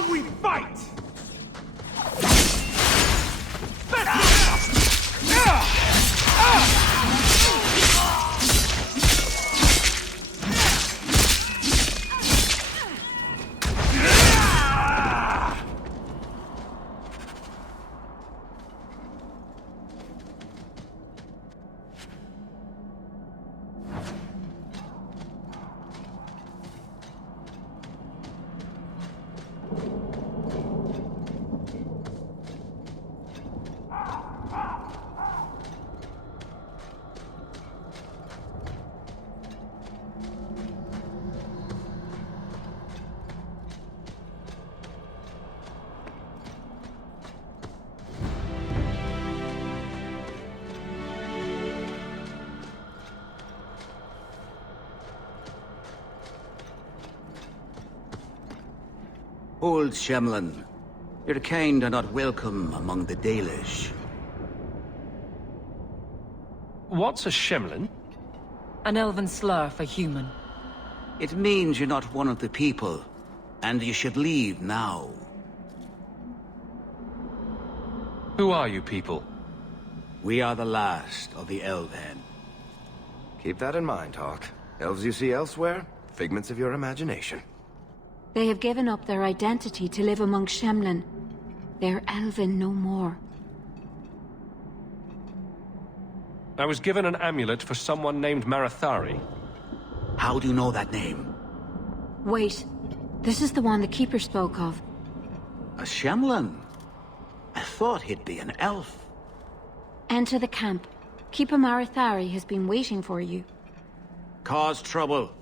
Now we fight! Old Shemlin, your kind are not welcome among the Dalish. What's a Shemlin? An elven slur for human. It means you're not one of the people, and you should leave now. Who are you people? We are the last of the Elven. Keep that in mind, Hawk. Elves you see elsewhere, figments of your imagination. They have given up their identity to live among Shemlin. They're elven no more. I was given an amulet for someone named Marathari. How do you know that name? Wait. This is the one the Keeper spoke of. A Shemlin? I thought he'd be an elf. Enter the camp. Keeper Marathari has been waiting for you. Cause trouble,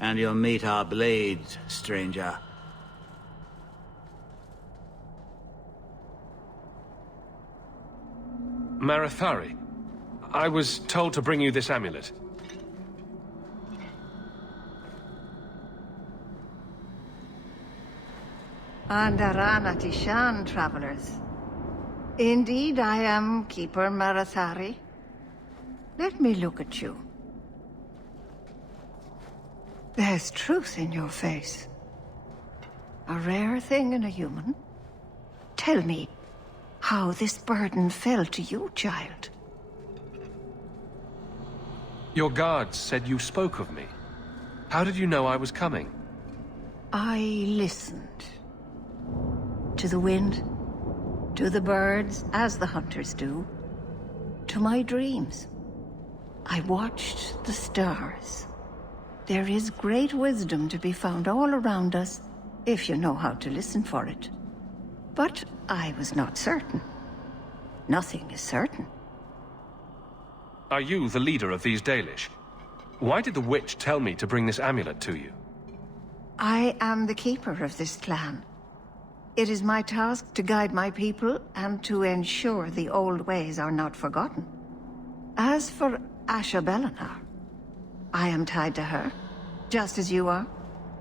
and you'll meet our blades, stranger. Marathari, I was told to bring you this amulet. Andarana Tishan, travelers. Indeed, I am Keeper Marathari. Let me look at you. There's truth in your face. A rare thing in a human. Tell me how this burden fell to you, child. Your guards said you spoke of me. How did you know I was coming? I listened. To the wind, to the birds, as the hunters do. To my dreams. I watched the stars. There is great wisdom to be found all around us, if you know how to listen for it. But I was not certain. Nothing is certain. Are you the leader of these Dalish? Why did the witch tell me to bring this amulet to you? I am the keeper of this clan. It is my task to guide my people and to ensure the old ways are not forgotten. As for Asha Belenar, I am tied to her, just as you are,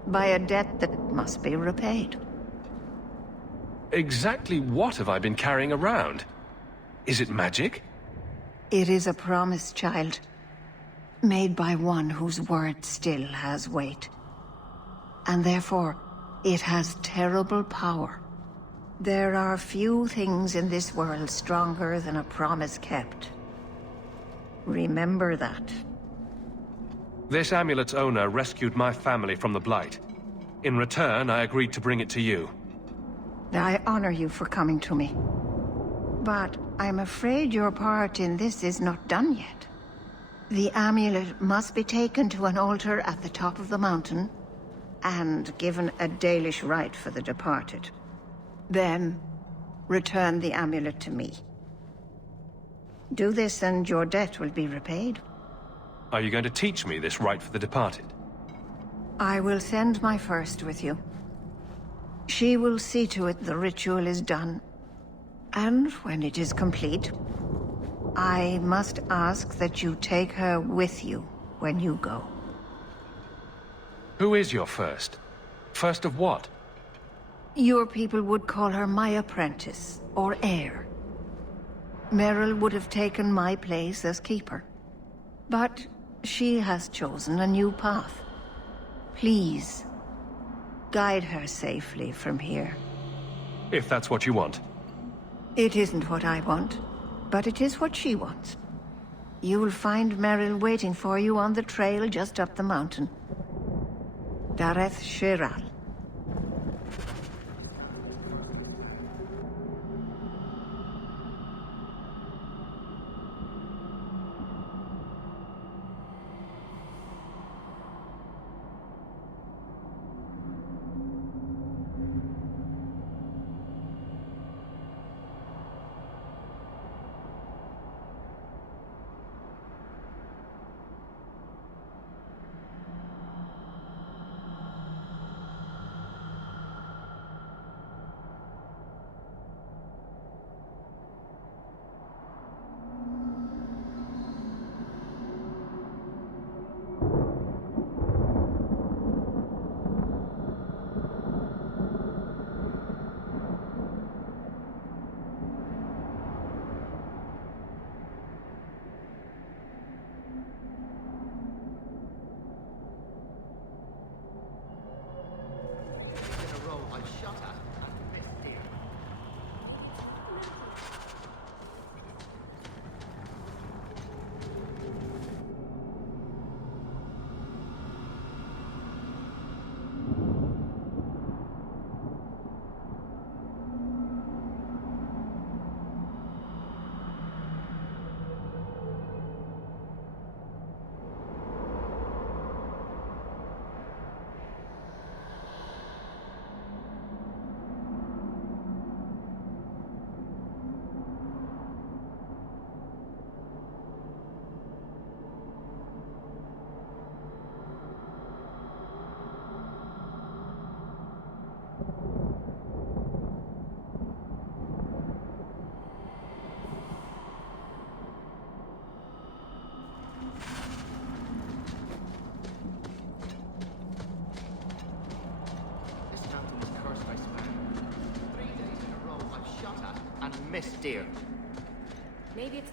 by a debt that must be repaid. Exactly what have I been carrying around? Is it magic? It is a promise, child, made by one whose word still has weight. And therefore, it has terrible power. There are few things in this world stronger than a promise kept. Remember that. This amulet's owner rescued my family from the Blight. In return, I agreed to bring it to you. I honor you for coming to me. But I'm afraid your part in this is not done yet. The amulet must be taken to an altar at the top of the mountain, and given a Dalish rite for the departed. Then, return the amulet to me. Do this and your debt will be repaid. Are you going to teach me this rite for the departed? I will send my first with you. She will see to it the ritual is done. And when it is complete, I must ask that you take her with you when you go. Who is your first? First of what? Your people would call her my apprentice, or heir. Merrill would have taken my place as keeper. But she has chosen a new path. Please, guide her safely from here. if that's what you want. It isn't what I want, but it is what she wants. You will find Merrill waiting for you on the trail just up the mountain. Dareth Shiral. Missed, dear. Maybe it's...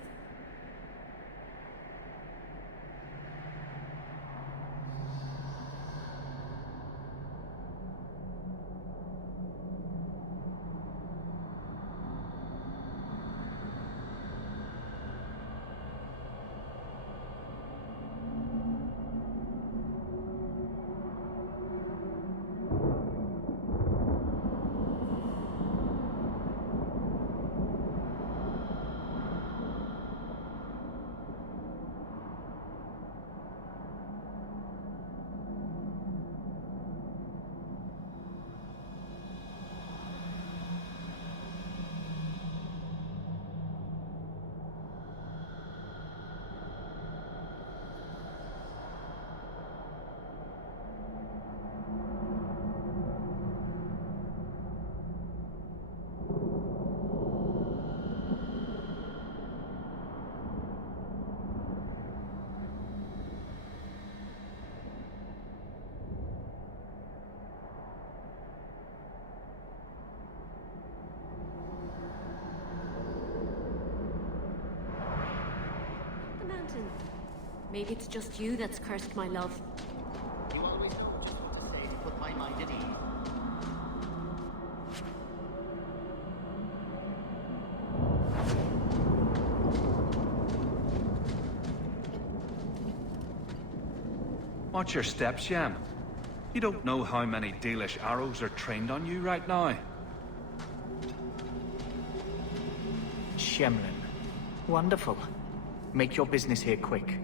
Maybe it's just you that's cursed my love. You always know just what to say to put my mind at ease. Watch your steps, Sham. You don't know how many Dalish arrows are trained on you right now. Shemlin. Wonderful. Make your business here quick.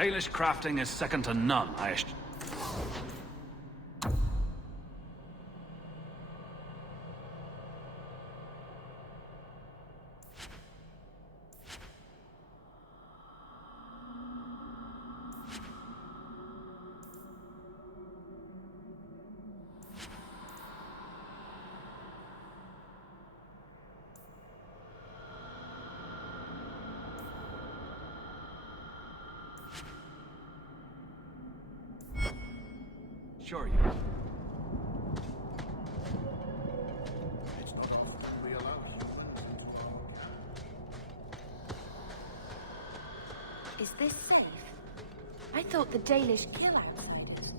Dalish crafting is second to none, Sure you. It's not often we allow you. Is this safe? I thought the Dalish kill outside it.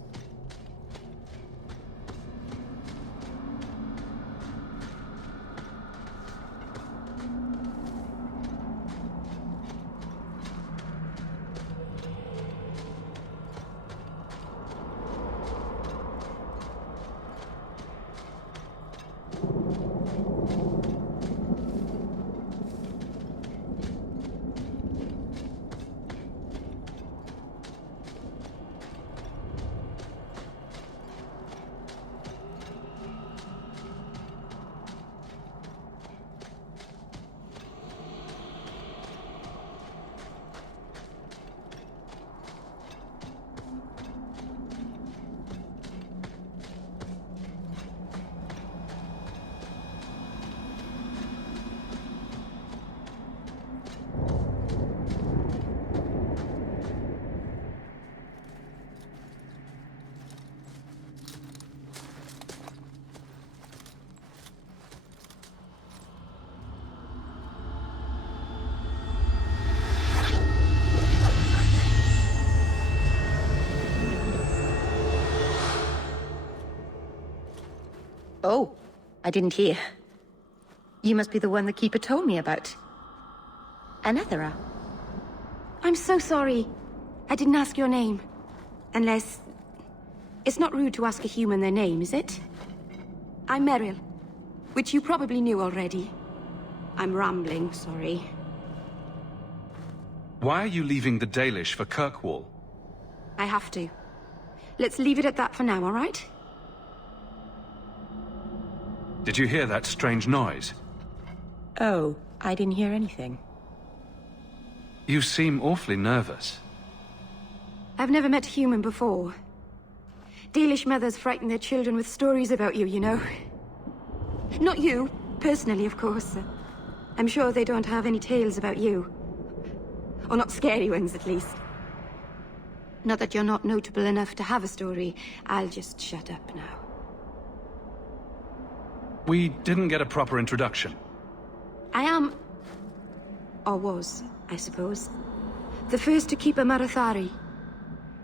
Oh, I didn't hear. You must be the one the Keeper told me about. Anethera. I'm so sorry. I didn't ask your name. Unless... It's not rude to ask a human their name, is it? I'm Meryl, which you probably knew already. I'm rambling, sorry. Why are you leaving the Dalish for Kirkwall? I have to. Let's leave it at that for now, all right? Did you hear that strange noise? Oh, I didn't hear anything. You seem awfully nervous. I've never met a human before. Dalish mothers frighten their children with stories about you, you know. Not you, personally, of course. I'm sure they don't have any tales about you. Or not scary ones, at least. Not that you're not notable enough to have a story. I'll just shut up now. We didn't get a proper introduction. I am... or was, I suppose. The first to keep a Marathari.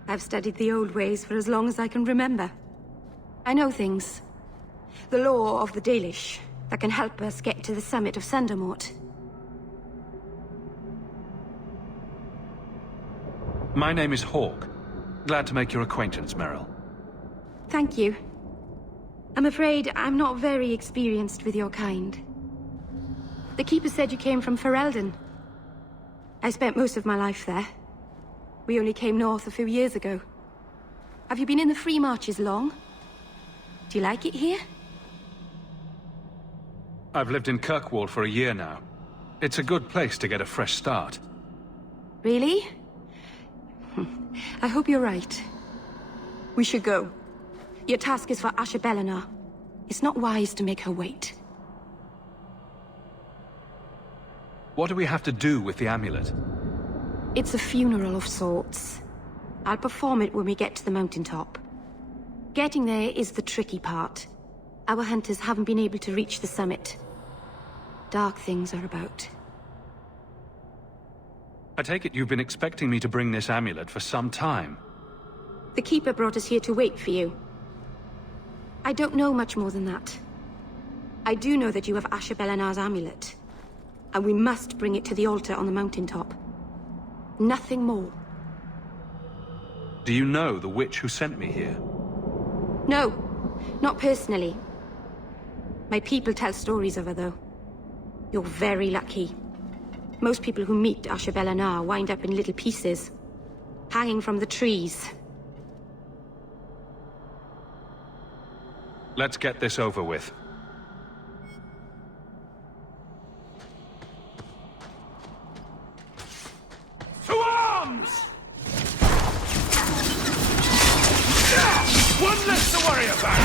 I've studied the old ways for as long as I can remember. I know things. The law of the Dalish that can help us get to the summit of Sundermort. My name is Hawke. Glad to make your acquaintance, Meryl. Thank you. I'm afraid I'm not very experienced with your kind. The Keeper said you came from Ferelden. I spent most of my life there. We only came north a few years ago. Have you been in the Free Marches long? Do you like it here? I've lived in Kirkwall for a year now. It's a good place to get a fresh start. Really? I hope you're right. We should go. Your task is for Asher Bellinar. It's not wise to make her wait. What do we have to do with the amulet? It's a funeral of sorts. I'll perform it when we get to the mountaintop. Getting there is the tricky part. Our hunters haven't been able to reach the summit. Dark things are about. I take it you've been expecting me to bring this amulet for some time. The Keeper brought us here to wait for you. I don't know much more than that. I do know that you have Asher Bellinar's amulet. And we must bring it to the altar on the mountaintop. Nothing more. Do you know the witch who sent me here? No, not personally. My people tell stories of her, though. You're very lucky. Most people who meet Asher Bellinar wind up in little pieces, hanging from the trees. Let's get this over with. To arms! One less to worry about!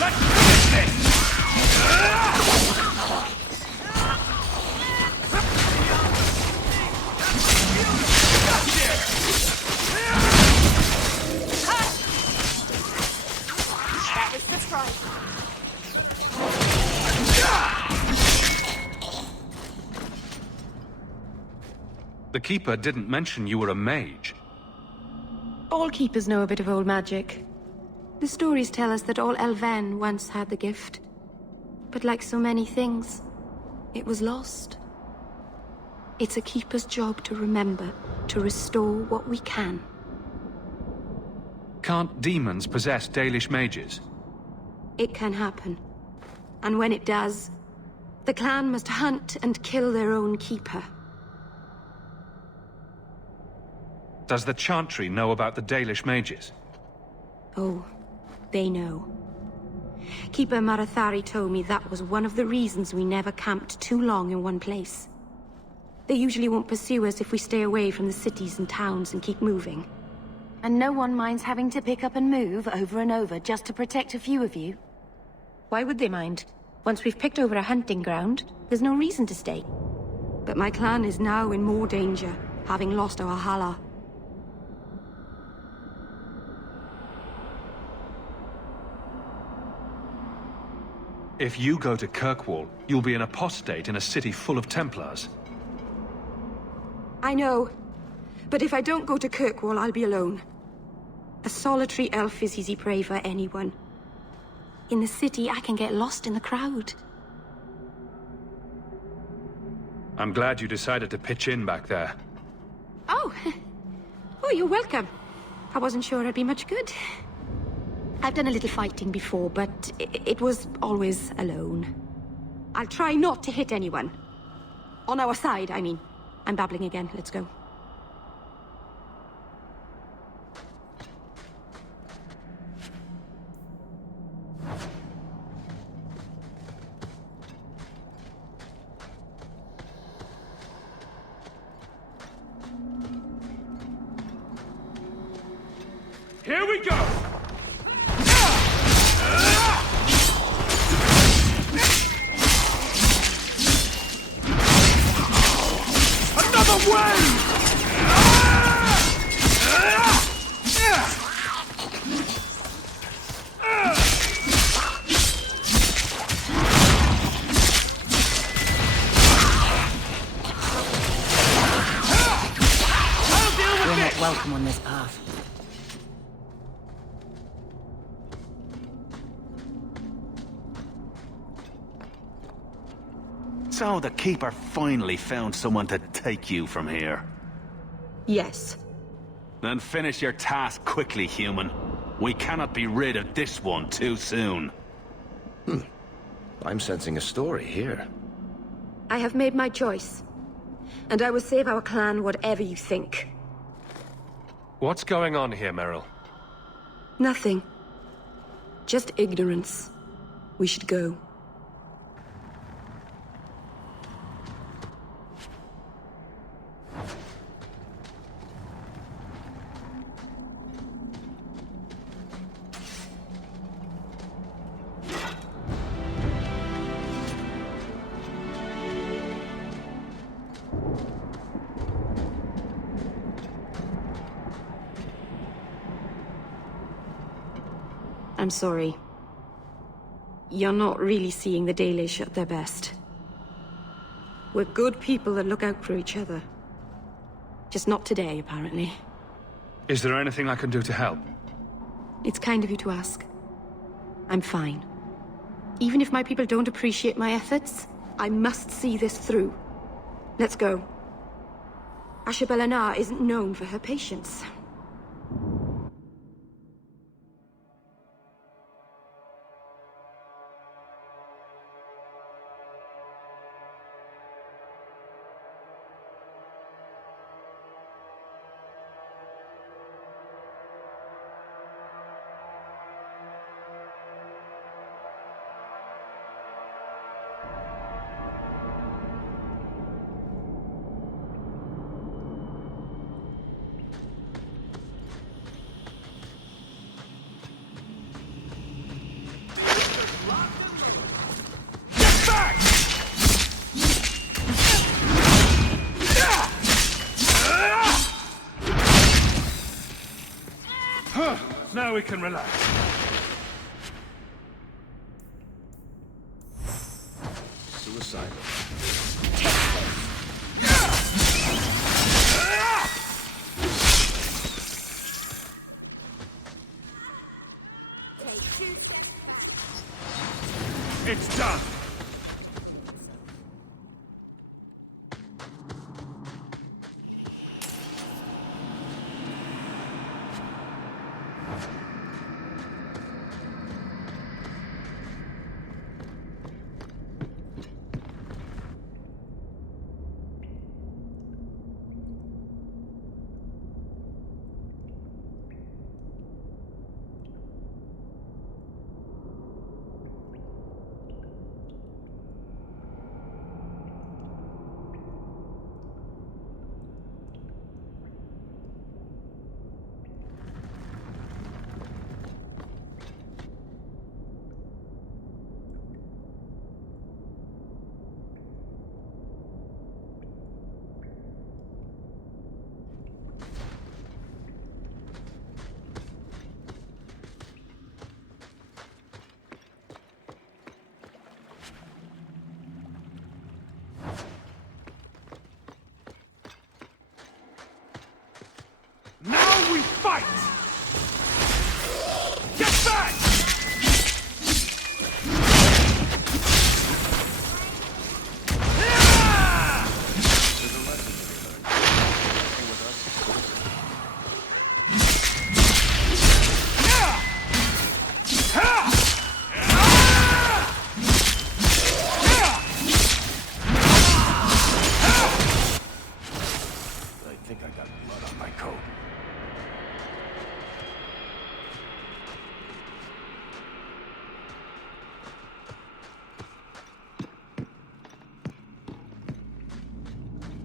Let's finish this! That was the try. The Keeper didn't mention you were a mage. All keepers know a bit of old magic. The stories tell us that all Elven once had the gift. But like so many things, it was lost. It's a keeper's job to remember, to restore what we can. Can't demons possess Dalish mages? It can happen. And when it does, the clan must hunt and kill their own keeper. Does the Chantry know about the Dalish mages? Oh, they know. Keeper Marathari told me that was one of the reasons we never camped too long in one place. They usually won't pursue us if we stay away from the cities and towns and keep moving. And no one minds having to pick up and move over and over just to protect a few of you. Why would they mind? Once we've picked over a hunting ground, there's no reason to stay. But my clan is now in more danger, having lost our Hala. If you go to Kirkwall, you'll be an apostate in a city full of Templars. I know. But if I don't go to Kirkwall, I'll be alone. A solitary elf is easy prey for anyone. In the city, I can get lost in the crowd. I'm glad you decided to pitch in back there. Oh! Oh, you're welcome. I wasn't sure I'd be much good. I've done a little fighting before, but it was always alone. I'll try not to hit anyone. On our side, I mean. I'm babbling again. Let's go. Here we go! Another wave! We're not welcome on this path. So the Keeper finally found someone to take you from here. Yes. Then finish your task quickly, human. We cannot be rid of this one too soon. I'm sensing a story here. I have made my choice. And I will save our clan whatever you think. What's going on here, Meryl? Nothing. Just ignorance. We should go. I'm sorry. You're not really seeing the Dalish at their best. We're good people that look out for each other. Just not today, apparently. Is there anything I can do to help? It's kind of you to ask. I'm fine. Even if my people don't appreciate my efforts, I must see this through. Let's go. Ashabel Anar isn't known for her patience. Now we can relax. Suicidal. It's done! Now we fight! Get back! I think I got blood on my coat.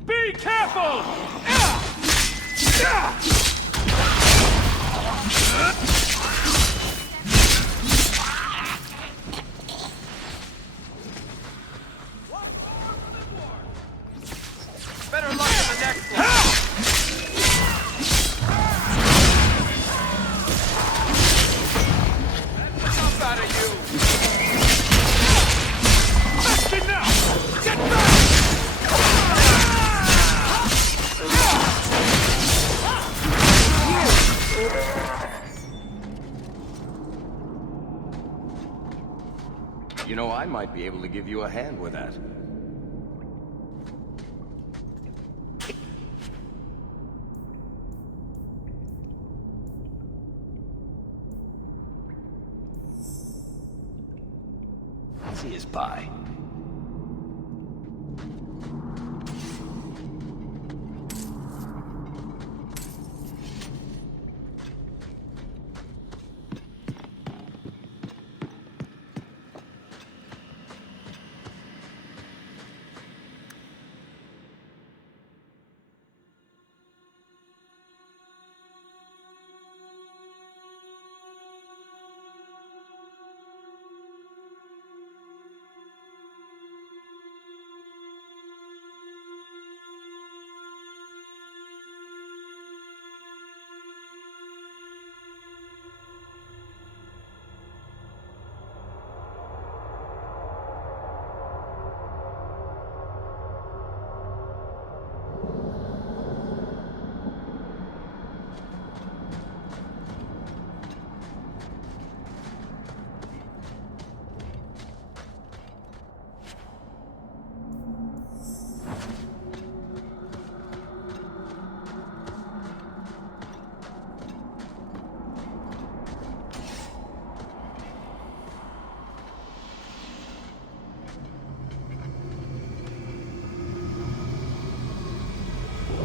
Be careful! Better luck in the next one. Enough out of you. That's enough! Get back! You know, I might be able to give you a hand with that. Easy as pie.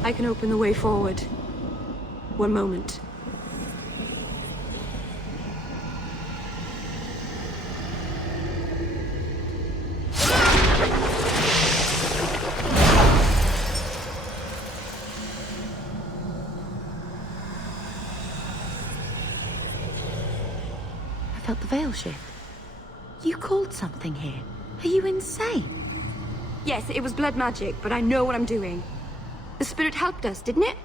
I can open the way forward. One moment. I felt the veil shift. You called something here. Are you insane? Yes, it was blood magic, but I know what I'm doing. The spirit helped us, didn't it?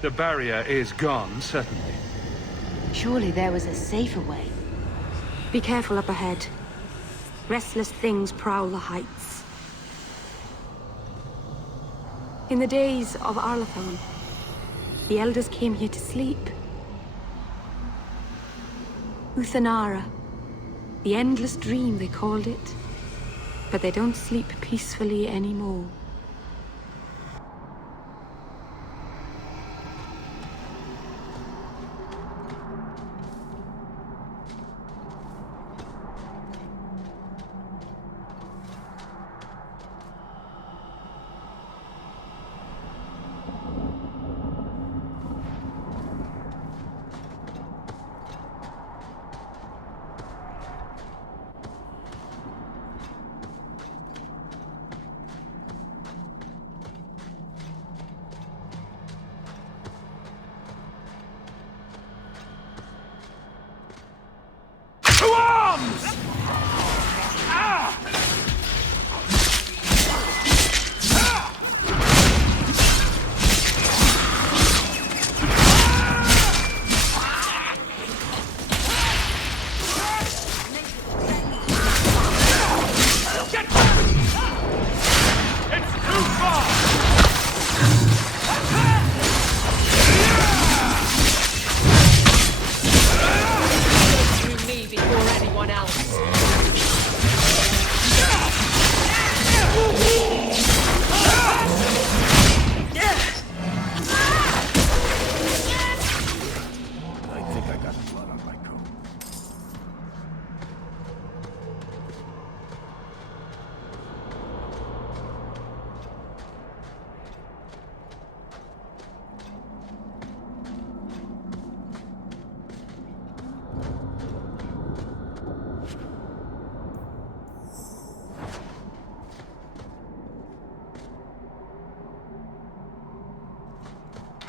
The barrier is gone, certainly. Surely there was a safer way. Be careful up ahead. Restless things prowl the heights. In the days of Arlathon, the elders came here to sleep. Uthanara, The endless dream, they called it. But they don't sleep peacefully anymore.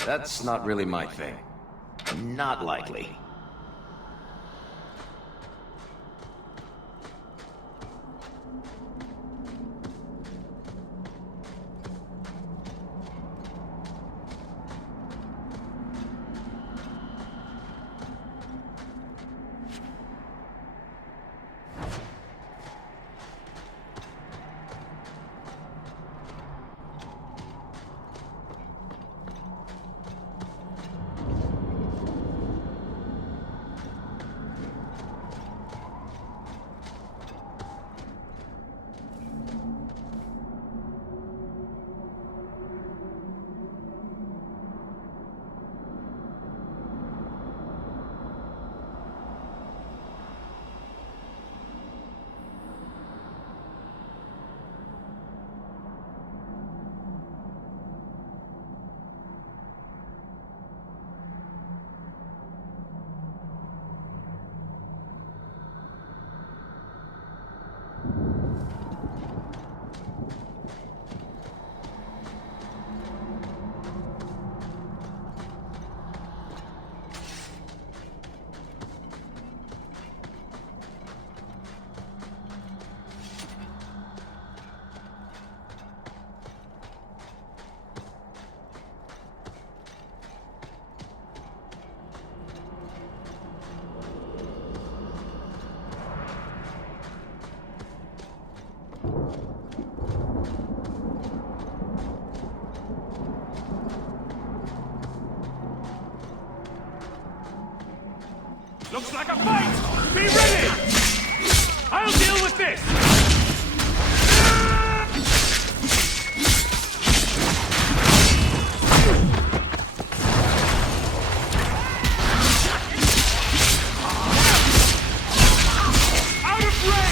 That's not really my thing. Not likely. Looks like a fight! Be ready! I'll deal with this! Out of range!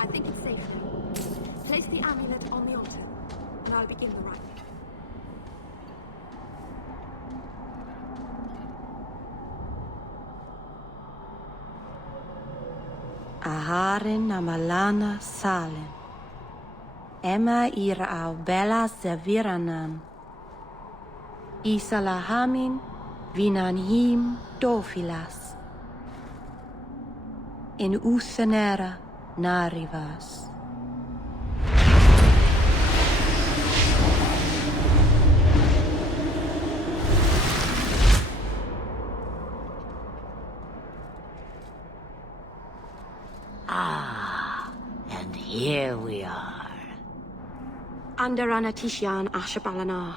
I think it's safe now. Place the amulet on the altar, and I'll begin the rite. Aharen amalana salen. Emma irau bella seviranan. Isalahamin vinanhim dofilas. In usanera narivas. And here we are. Under Anatishan Ashbalana.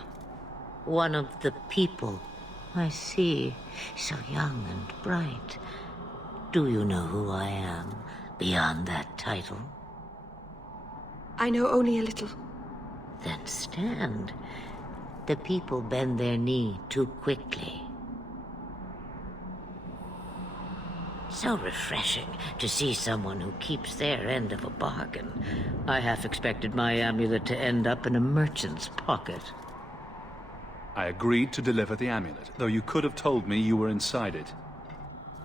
One of the people. I see. So young and bright. Do you know who I am, beyond that title? I know only a little. Then stand. The people bend their knee too quickly. So refreshing to see someone who keeps their end of a bargain. I half expected my amulet to end up in a merchant's pocket. I agreed to deliver the amulet, though you could have told me you were inside it.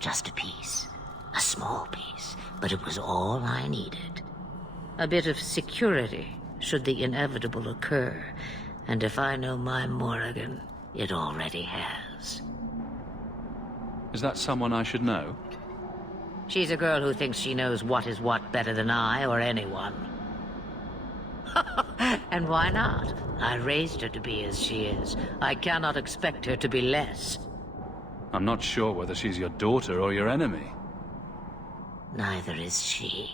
Just a piece. A small piece, but it was all I needed. A bit of security, should the inevitable occur. And if I know my Morrigan, it already has. Is that someone I should know? She's a girl who thinks she knows what is what better than I or anyone. And why not? I raised her to be as she is. I cannot expect her to be less. I'm not sure whether she's your daughter or your enemy. Neither is she.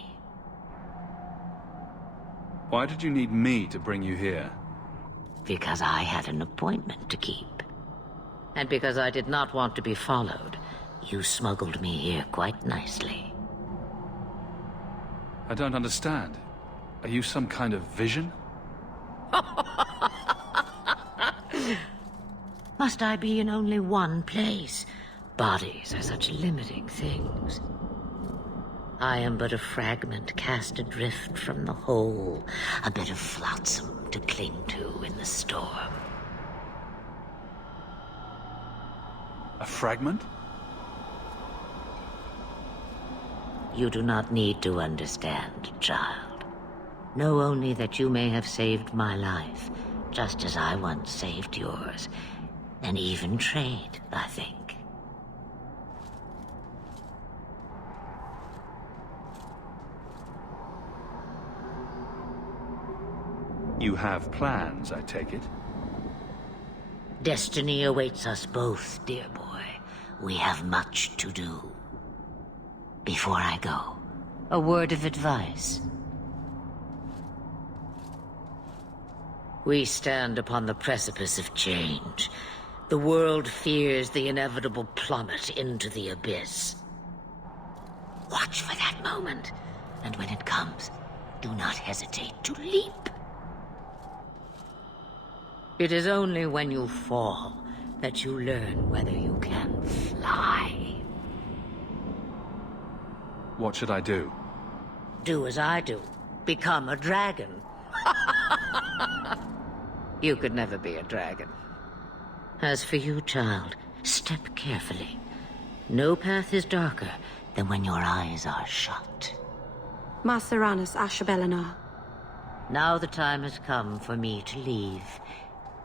Why did you need me to bring you here? Because I had an appointment to keep. And because I did not want to be followed. You smuggled me here quite nicely. I don't understand. Are you some kind of vision? Must I be in only one place? Bodies are such limiting things. I am but a fragment cast adrift from the whole, a bit of flotsam to cling to in the storm. A fragment? You do not need to understand, child. Know only that you may have saved my life, just as I once saved yours. An even trade, I think. You have plans, I take it? Destiny awaits us both, dear boy. We have much to do. Before I go, a word of advice. We stand upon the precipice of change. The world fears the inevitable plummet into the abyss. Watch for that moment, and when it comes, do not hesitate to leap. It is only when you fall that you learn whether you can fly. What should I do? Do as I do. Become a dragon. You could never be a dragon. As for you, child, step carefully. No path is darker than when your eyes are shut. Maseranus Ashbelana. Now the time has come for me to leave.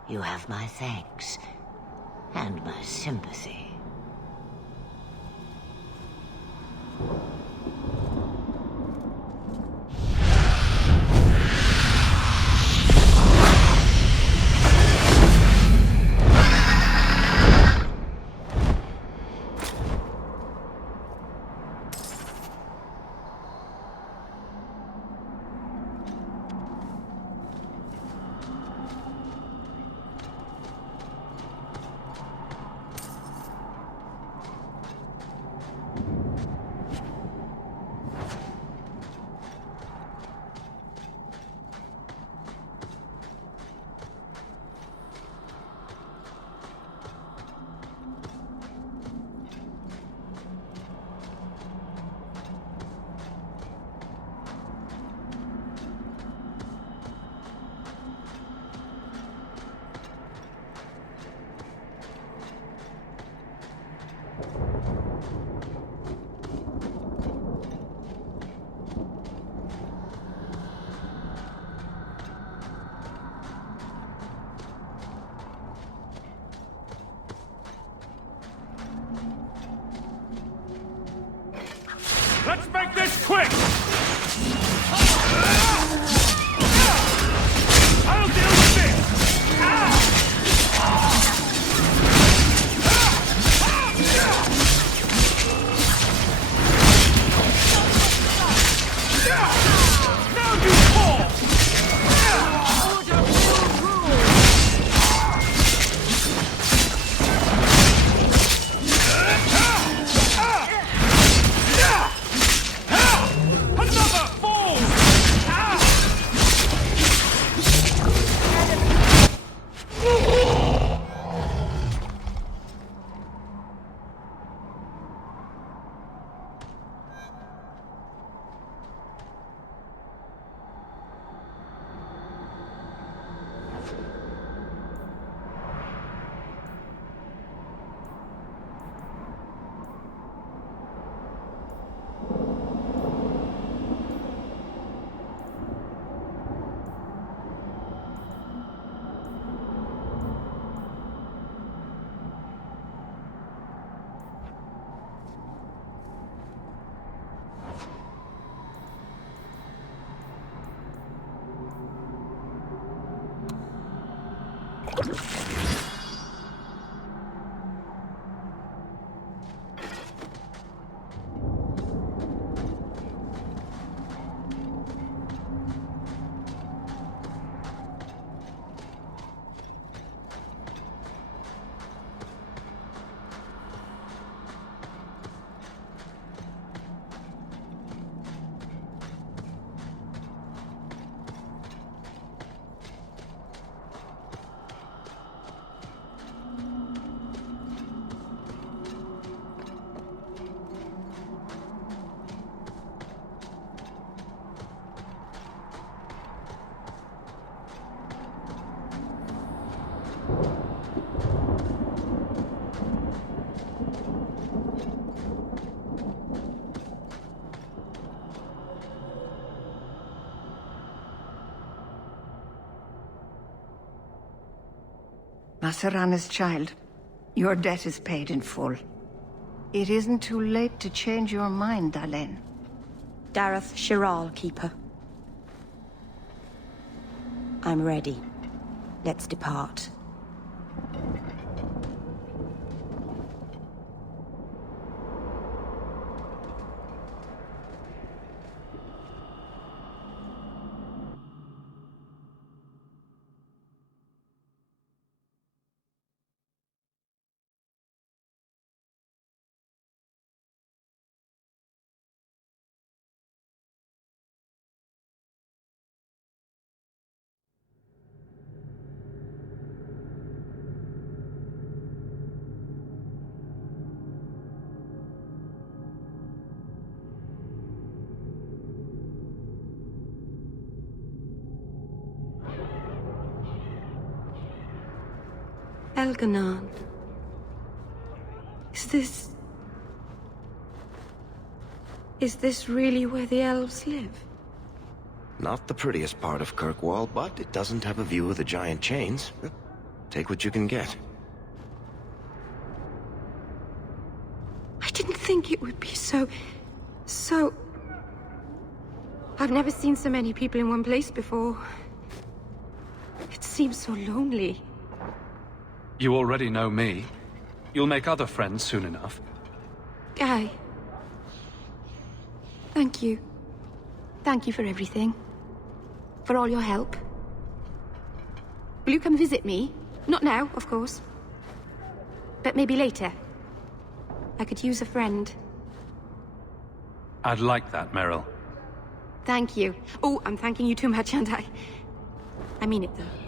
You have my thanks and my sympathy. quick! I'll deal with this! Now you fall! Another fall! Masarana's child, your debt is paid in full. It isn't too late to change your mind, Dalen. Dareth Shiral, Keeper. I'm ready. Let's depart. Elganon. Is this really where the elves live? Not the prettiest part of Kirkwall, but it doesn't have a view of the giant chains. Take what you can get. I didn't think it would be so... I've never seen so many people in one place before. It seems so lonely. You already know me. You'll make other friends soon enough. Guy. Thank you. Thank you for everything. For all your help. Will you come visit me? Not now, of course. But maybe later. I could use a friend. I'd like that, Meryl. Thank you. Oh, I'm thanking you too much, aren't I? I mean it, though.